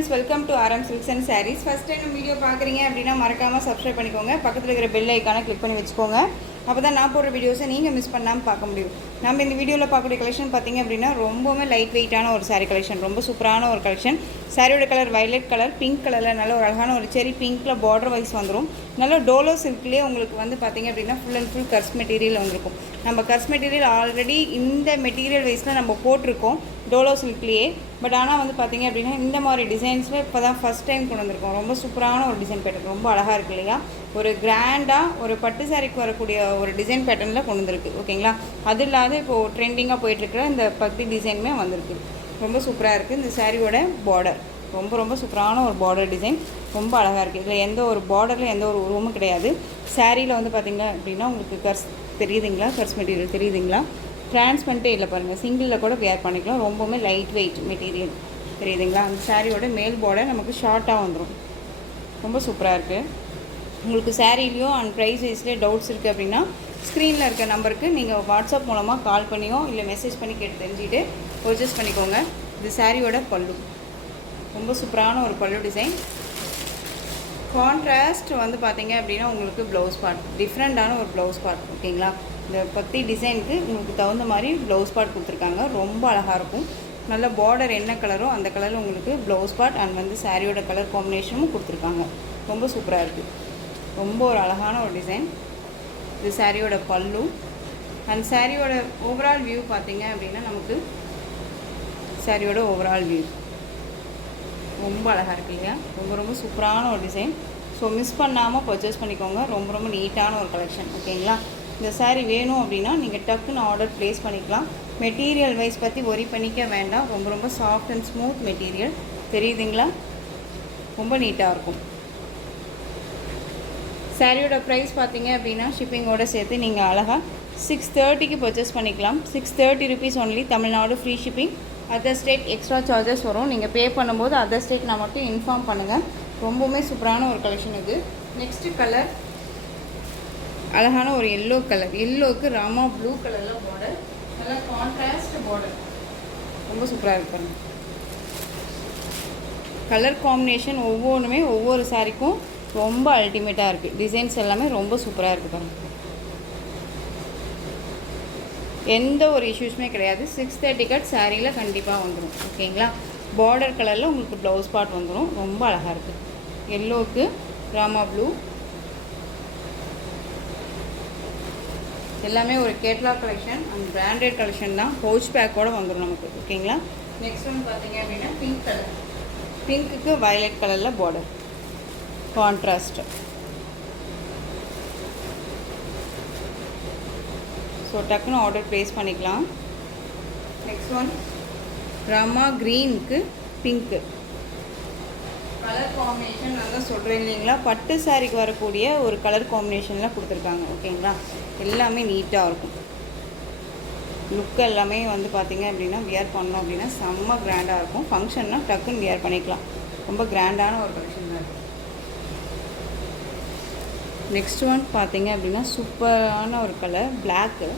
friends, welcome to RM Silks and Sarees. First time video பார்க்குறீங்க அப்படின்னா மறக்காமல் subscribe பண்ணிக்கோங்க. பக்கத்தில் இருக்கிற பெல் ஐக்கானை கிளிக் பண்ணி வச்சுக்கோங்க. அப்போ தான் நான் போடுற வீடியோஸை நீங்கள் மிஸ் பண்ணாமல் பார்க்க முடியும். நம்ம இந்த வீடியோவில் பார்க்கக்கூடிய கலெக்ஷன் பார்த்திங்க அப்படின்னா ரொம்பவுமே லைட் வெயிட்டான ஒரு சாரீ கலெக்ஷன், ரொம்ப சூப்பரான ஒரு கலெக்ஷன். சாரியோட கலர் வயலட் கலர், பிங்க் கலரில் நல்ல ஒரு அழகான ஒரு செரி பிங்க்கில் பார்டர் வைஸ் வந்துடும். நல்ல டோலோ சில்க்லேயே உங்களுக்கு வந்து பார்த்திங்க அப்படின்னா ஃபுல் அண்ட் ஃபுல் கர்ஸ் மெட்டீரியல் வந்திருக்கும். நம்ம கர்ஸ் மெட்டீரியல் ஆல்ரெடி இந்த மெட்டீரியல் வைஸில் நம்ம போட்டிருக்கோம் டோலோ சில்க்லேயே. பட் ஆனால் வந்து பார்த்திங்க அப்படின்னா இந்த மாதிரி டிசைன்ஸில் இப்போ தான் ஃபஸ்ட் டைம் கொண்டு வந்திருக்கோம். ரொம்ப சூப்பரான ஒரு டிசைன் பேட்டர்ன், ரொம்ப அழகாக இருக்குது இல்லையா? ஒரு கிராண்டாக ஒரு பட்டு சாரிக்கு வரக்கூடிய ஒரு டிசைன் பேட்டர்னில் கொண்டு வந்திருக்கு. ஓகேங்களா? அது இல்லாத இப்போது ட்ரெண்டிங்காக போயிட்டுருக்கிற இந்த பத்தி டிசைனுமே வந்திருக்கு. ரொம்ப சூப்பராக இருக்குது. இந்த சாரியோட பார்டர் ரொம்ப சூப்பரான ஒரு பார்டர் டிசைன், ரொம்ப அழகாக இருக்குது. இதில் எந்த ஒரு பார்டரில் எந்த ஒரு உருவமும் கிடையாது. சாரியில் வந்து பார்த்திங்க அப்படின்னா உங்களுக்கு கர்ஸ் தெரியுதுங்களா? கர்ஸ் மெட்டீரியல் தெரியுதுங்களா? டிரான்ஸ்பரண்ட்டே இல்லை பாருங்கள், சிங்கிளில் கூட வேர் பண்ணிக்கலாம். ரொம்பவுமே லைட் வெயிட் மெட்டீரியல் தெரியுதுங்களா? அந்த சாரியோட மேல் பார்டர் நமக்கு ஷார்ட்டாக வந்துடும். ரொம்ப சூப்பராக இருக்குது. உங்களுக்கு சாரீலையோ அண்ட் ப்ரைஸ் வைஸ்லேயே டவுட்ஸ் இருக்குது அப்படின்னா ஸ்க்ரீனில் இருக்க நம்பருக்கு நீங்கள் வாட்ஸ்அப் மூலமாக கால் பண்ணியோ இல்லை மெசேஜ் பண்ணி கேட்டு தெரிஞ்சுக்கிட்டு பர்ச்சேஸ் பண்ணிக்கோங்க. இது சாரியோட பல்லு, ரொம்ப சூப்பரான ஒரு பல்லு டிசைன். கான்ட்ராஸ்ட் வந்து பார்த்திங்க அப்படின்னா உங்களுக்கு ப்ளவுஸ் பார்ட், டிஃப்ரெண்ட்டான ஒரு ப்ளவுஸ் பார்ட். ஓகேங்களா? இந்த பத்தி டிசைனுக்கு உங்களுக்கு தகுந்த மாதிரி ப்ளவுஸ் பார்ட் கொடுத்துருக்காங்க. ரொம்ப அழகாக இருக்கும். நல்ல பார்டர் என்ன கலரோ அந்த கலரில் உங்களுக்கு ப்ளவுஸ் பார்ட் அண்ட் வந்து சாரியோட கலர் காம்பினேஷனும் கொடுத்துருக்காங்க. ரொம்ப சூப்பராக இருக்குது. ரொம்ப ஒரு அழகான ஒரு டிசைன். இது சாரியோட பல்லு அண்ட் சாரியோட ஓவரால் வியூ பார்த்திங்க அப்படின்னா நமக்கு சாரியோட ஓவரால் வியூ ரொம்ப அழகாக இருக்கு இல்லையா? ரொம்ப சூப்பரான ஒரு டிசைன். ஸோ மிஸ் பண்ணாமல் பர்ச்சேஸ் பண்ணிக்கோங்க. ரொம்ப நீட்டான ஒரு கலெக்ஷன். ஓகேங்களா? இந்த சாரீ வேணும் அப்படின்னா நீங்கள் டக்குன்னு ஆர்டர் ப்ளேஸ் பண்ணிக்கலாம். மெட்டீரியல் வைஸ் பற்றி ஒரி பண்ணிக்க வேண்டாம். ரொம்ப சாஃப்ட் அண்ட் ஸ்மூத் மெட்டீரியல் தெரியுதுங்களா? ரொம்ப நீட்டாக இருக்கும். சாரியோட ப்ரைஸ் பார்த்தீங்க அப்படின்னா ஷிப்பிங்கோடு சேர்த்து நீங்கள் அழகாக 630க்கு பர்ச்சேஸ் பண்ணிக்கலாம். 630 rupees only. Tamil Nadu free shipping. Other state extra charges வரும். நீங்கள் பே பண்ணும்போது அதர் ஸ்டேட் நான் மட்டும் இன்ஃபார்ம் பண்ணுங்கள். ரொம்பவுமே சூப்பரான ஒரு கலெக்ஷன் இது. நெக்ஸ்ட்டு கலர் அழகான ஒரு எல்லோ கலர். எல்லோவுக்கு ராமா ப்ளூ கலரில் பார்டர், நல்லா கான்ட்ராஸ்ட் பார்டர், ரொம்ப சூப்பராக இருப்பாங்க. கலர் காம்பினேஷன் ஒவ்வொன்றுமே ஒவ்வொரு சாரிக்கும் ரொம்ப அல்டிமேட்டாக இருக்குது. டிசைன்ஸ் எல்லாமே ரொம்ப சூப்பராக இருக்குது பாருங்கள். எந்த ஒரு இஷ்யூஸுமே கிடையாது. 630 கட் சாரியில் கண்டிப்பாக வந்துடும். ஓகேங்களா? பார்டர் கலரில் உங்களுக்கு ப்ளவுஸ் பார்ட் வந்துடும். ரொம்ப அழகாக இருக்குது. எல்லோவுக்கு ராமா ப்ளூ, எல்லாமே ஒரு catalogue collection and branded collection தான். பவுச் பேக்கோடு வந்துடும் நமக்கு. ஓகேங்களா? நெக்ஸ்ட் ஒன்று பார்த்தீங்க அப்படின்னா பிங்க் கலர். பிங்க்குக்கு வயலட் கலரில் பார்டர் கான்ட்ராஸ்ட். ஸோ டக்குன்னு ஆர்டர் ப்ளேஸ் பண்ணிக்கலாம். நெக்ஸ்ட் ஒன் ராமா க்ரீனுக்கு பிங்க்கு கலர் காம்பினேஷன். நான் தான் சொல்கிறேன் இல்லைங்களா, பட்டு சாரிக்கு வரக்கூடிய ஒரு கலர் காம்பினேஷனில் கொடுத்துருக்காங்க. ஓகேங்களா? எல்லாமே நீட்டாக இருக்கும். லுக்கு எல்லாமே வந்து பார்த்திங்க அப்படின்னா வியர் பண்ணோம் அப்படின்னா செம்ம கிராண்டாக இருக்கும். ஃபங்க்ஷன்னா டக்குன்னு வியர் பண்ணிக்கலாம். ரொம்ப கிராண்டான ஒரு கலெக்ஷன் தான் இருக்கும். நெக்ஸ்ட் ஒன் பார்த்திங்க அப்படின்னா சூப்பரான ஒரு கலர், பிளாக்கு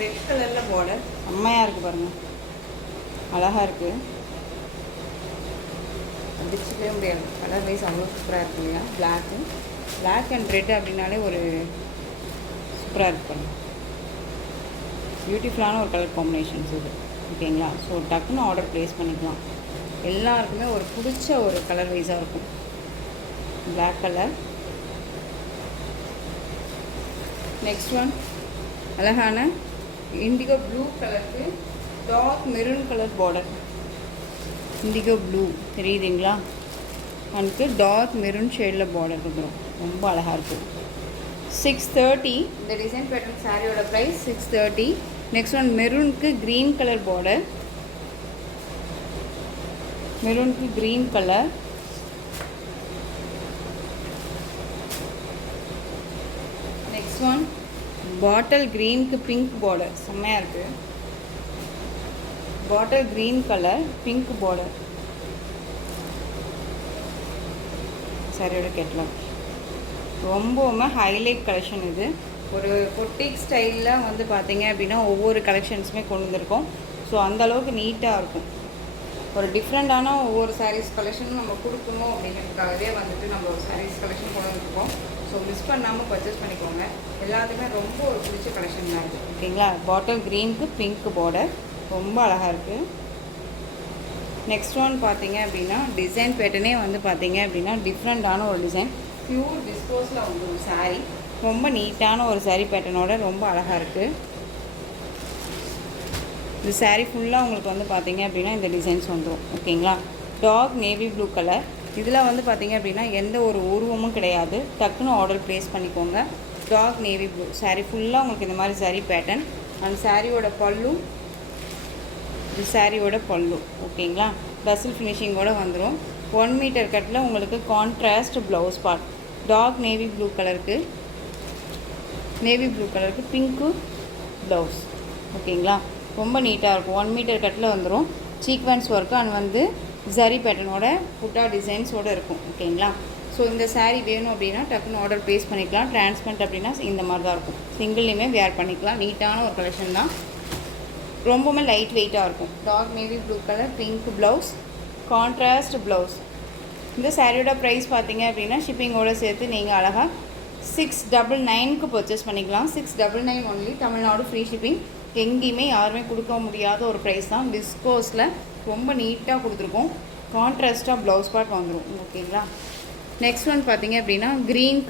ரெட் கலரில் பார்டர், செம்மையாக இருக்குது பாருங்கள். அழகாக இருக்குது, அடிச்சுக்கவே முடியாது. கலர் வைஸ் அவ்வளோ சூப்பராக இருக்குது இல்லையா? பிளாக் அண்ட் ரெட் அப்படின்னாலே ஒரு சூப்பராக இருக்குது பாருங்கள். பியூட்டிஃபுல்லான ஒரு கலர் காம்பினேஷன்ஸ் இது. ஓகேங்களா? ஸோ டக்குன்னு ஆர்டர் ப்ளேஸ் பண்ணிக்கலாம். எல்லாருக்குமே ஒரு பிடிச்ச ஒரு கலர் வைஸாக இருக்கும். Black colour. நெக்ஸ்ட் ஒன் அழகான இண்டிகோ ப்ளூ கலருக்கு dark maroon colour border. Indigo blue தெரியுதுங்களா? அதுக்கு டார்க் மெரூன் ஷேடில் பார்டர் கொடுக்குறோம். ரொம்ப அழகாக இருக்குது. 630 இந்த டிசைன் பேட்டர்ன் சாரியோட ப்ரைஸ் 630. நெக்ஸ்ட் ஒன் மெரூனுக்கு க்ரீன் கலர் பார்டர், மெரூனுக்கு green colour. Next one bottle க்ரீனுக்கு பிங்க் பார்டர், செம்மையாக இருக்குது. Bottle green colour pink border சாரியோட கேட்லாக். ரொம்பவுமே ஹைலைட் கலெக்ஷன் இது. ஒரு பொட்டிக் ஸ்டைலில் வந்து பார்த்திங்க அப்படின்னா ஒவ்வொரு கலெக்ஷன்ஸுமே கொண்டு வந்திருக்கோம். ஸோ அந்தளவுக்கு நீட்டாக இருக்கும். ஒரு டிஃப்ரெண்ட்டான ஒவ்வொரு சாரீஸ் கலெக்ஷனும் நம்ம கொடுக்கணும் அப்படிங்கிறதுக்காகவே வந்துட்டு நம்ம ஒரு சாரீஸ் கலெக்ஷன் கொண்டு வந்துருக்கோம். ஸோ மிஸ் பண்ணாமல் பர்ச்சேஸ் பண்ணிக்கோங்க. எல்லாத்துக்குமே ரொம்ப ஒரு பிடிச்ச கலெக்ஷன் தான் இருக்குது. ஓகேங்களா? பாட்டில் க்ரீனுக்கு பிங்க் பார்டர் ரொம்ப அழகாக இருக்குது. நெக்ஸ்ட் ஒன் பார்த்தீங்க அப்படின்னா டிசைன் பேட்டர்னே வந்து பார்த்தீங்க அப்படின்னா டிஃப்ரெண்ட்டான ஒரு டிசைன். பியூர் டிஸ்போஸில் வந்து ஒரு சாரீ ரொம்ப நீட்டான ஒரு சாரீ பேட்டர்னோட ரொம்ப அழகாக இருக்குது. இந்த சாரீ ஃபுல்லாக உங்களுக்கு வந்து பார்த்தீங்க அப்படின்னா இந்த டிசைன்ஸ் வந்துடும். ஓகேங்களா? Dark navy blue colour. இதில் வந்து பார்த்தீங்க அப்படின்னா எந்த ஒரு உருவமும் கிடையாது. டக்குன்னு ஆர்டர் ப்ளேஸ் பண்ணிக்கோங்க. டார்க் நேவி ப்ளூ சாரீ ஃபுல்லாக உங்களுக்கு இந்த மாதிரி சாரீ பேட்டர்ன். அந்த சாரியோட பல்லு, இது சாரியோட பல்லு. ஓகேங்களா? டசில் ஃபினிஷிங்கோடு வந்துடும். 1 மீட்டர் கட்டில் உங்களுக்கு contrast blouse part. Dark navy blue கலருக்கு பிங்க்கு ப்ளவுஸ். ஓகேங்களா? ரொம்ப நீட்டாக இருக்கும். 1 மீட்டர் கட்டில் வந்துடும். சீக்வென்ஸ் ஒர்க்கு அண்ட் வந்து ஜரி பேட்டர்னோட புட்டா டிசைன்ஸோடு இருக்கும். ஓகேங்களா? ஸோ இந்த சாரீ வேணும் அப்படின்னா டக்குன்னு ஆர்டர் ப்ளேஸ் பண்ணிக்கலாம். டிரான்ஸ்பரண்ட் அப்படின்னா இந்த மாதிரி தான் இருக்கும். சிங்கிள்லேயுமே வேர் பண்ணிக்கலாம். நீட்டான ஒரு கலெக்ஷன் தான். ரொம்பவுமே லைட் வெயிட்டாக இருக்கும். Dark navy blue colour pink blouse, contrast blouse. இந்த சாரியோட ப்ரைஸ் பார்த்தீங்க அப்படின்னா ஷிப்பிங்கோடு சேர்த்து நீங்கள் அழகாக 699க்கு பர்ச்சேஸ் பண்ணிக்கலாம். 699 ஒன்லி. Tamil Nadu free shipping. எங்கேயுமே யாருமே கொடுக்க முடியாத ஒரு ப்ரைஸ் தான். டிஸ்கோஸில் ரொம்ப நீட்டாக கொடுத்துருக்கோம். கான்ட்ராஸ்ட்டாக ப்ளவுஸ் பார்ட் வந்துடும். ஓகேங்களா? நெக்ஸ்ட் ஒன் பார்த்தீங்க அப்படின்னா க்ரீன்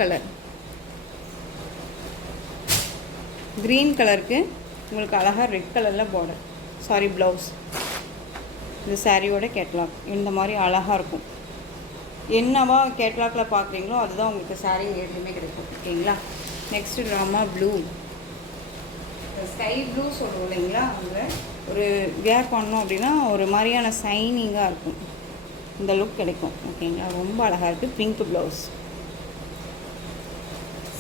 கலருக்கு உங்களுக்கு அழகாக ரெட் கலரில் பார்டர், சாரி ப்ளவுஸ். இந்த சாரியோட கேட்லாக் இந்த மாதிரி அழகாக இருக்கும். என்னவா கேட்லாகில் பார்க்குறீங்களோ அதுதான் உங்களுக்கு சாரீ நேர்லையுமே கிடைக்கும். ஓகேங்களா? Next Rama blue, sky blue சொல்லுவோம் இல்லைங்களா? அங்கே ஒரு வேர் பண்ணோம் அப்படின்னா ஒரு மாதிரியான சைனிங்காக இருக்கும். இந்த லுக் கிடைக்கும். ஓகேங்களா? ரொம்ப அழகாக இருக்குது. Pink blouse.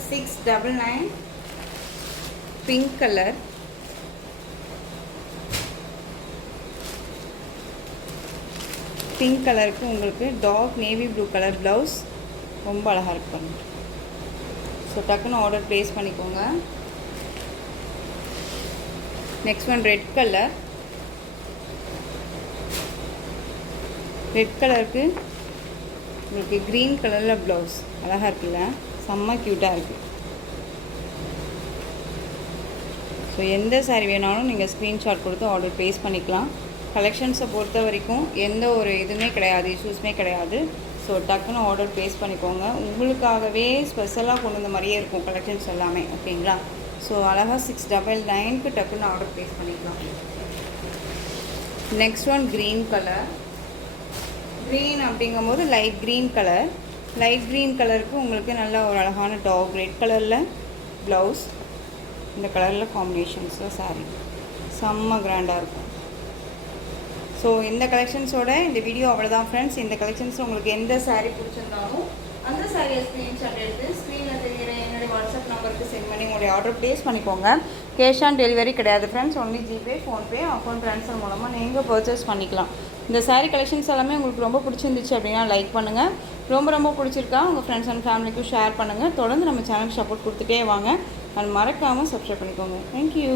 699 pink colour. Pink கலருக்கு உங்களுக்கு dark navy blue colour blouse ரொம்ப அழகாக இருக்கு பாருங்க. ஸோ டக்குன்னு ஆர்டர் ப்ளேஸ் பண்ணிக்கோங்க. நெக்ஸ்ட் ஒன் ரெட் கலருக்கு உங்களுக்கு க்ரீன் கலரில் ப்ளவுஸ் அழகாக இருக்குல்ல? செம்ம க்யூட்டாக இருக்குது. ஸோ எந்த சாரீ வேணாலும் நீங்கள் ஸ்க்ரீன்ஷாட் கொடுத்து ஆர்டர் ப்ளேஸ் பண்ணிக்கலாம். கலெக்ஷன்ஸை பொறுத்த வரைக்கும் எந்த ஒரு இதுவுமே கிடையாது, இஷ்யூஸுமே கிடையாது. ஸோ டக்குன்னு ஆர்டர் ப்ளேஸ் பண்ணிக்கோங்க. உங்களுக்காகவே ஸ்பெஷலாக கொண்டு வந்த மாதிரியே இருக்கும் கலெக்ஷன்ஸ் எல்லாமே. ஓகேங்களா? ஸோ அழகாக 699க்கு டக்குன்னு ஆர்டர் ப்ளேஸ் பண்ணிக்கலாம். Next one green colour. Green அப்படிங்கும்போது லைட் க்ரீன் கலருக்கு உங்களுக்கு நல்ல ஒரு அழகான டார்க் ரெட் கலரில் ப்ளவுஸ். இந்த கலரில் காம்பினேஷன்ஸில் சாரீ செம்ம கிராண்டாக இருக்கும். ஸோ இந்த கலெக்ஷன்ஸோட இந்த வீடியோ அவ்வளோதான் ஃப்ரெண்ட்ஸ். இந்த கலெக்ஷன்ஸ் உங்களுக்கு எந்த சாரீ பிடிச்சிருந்தாலும் அந்த சாரியை ஸ்க்ரீன்ஷாட் எடுத்து ஸ்க்ரீனில் தெரிகிற என்னுடைய வாட்ஸ்அப் நம்பருக்கு சென்ட் பண்ணி உங்களுடைய ஆர்டர் ப்ளேஸ் பண்ணிக்கோங்க. கேஷ் ஆன் டெலிவரி கிடையாது friends. Only GPay, PhonePe, account transfer மூலமாக நீங்கள் பர்ச்சேஸ் பண்ணிக்கலாம். இந்த சாரீ கலெக்ஷன்ஸ் எல்லாமே உங்களுக்கு ரொம்ப பிடிச்சிருந்துச்சு அப்படின்னா லைக் பண்ணுங்கள். ரொம்ப பிடிச்சிருக்கா உங்கள் ஃப்ரெண்ட்ஸ் அண்ட் ஃபேமிலிக்கும் ஷேர் பண்ணுங்கள். தொடர்ந்து நம்ம சேனலுக்கு சப்போர்ட் கொடுத்துட்டே வாங்க. அது மறக்காமல் சப்ஸ்கிரைப் பண்ணிக்கோங்க. தேங்க்யூ.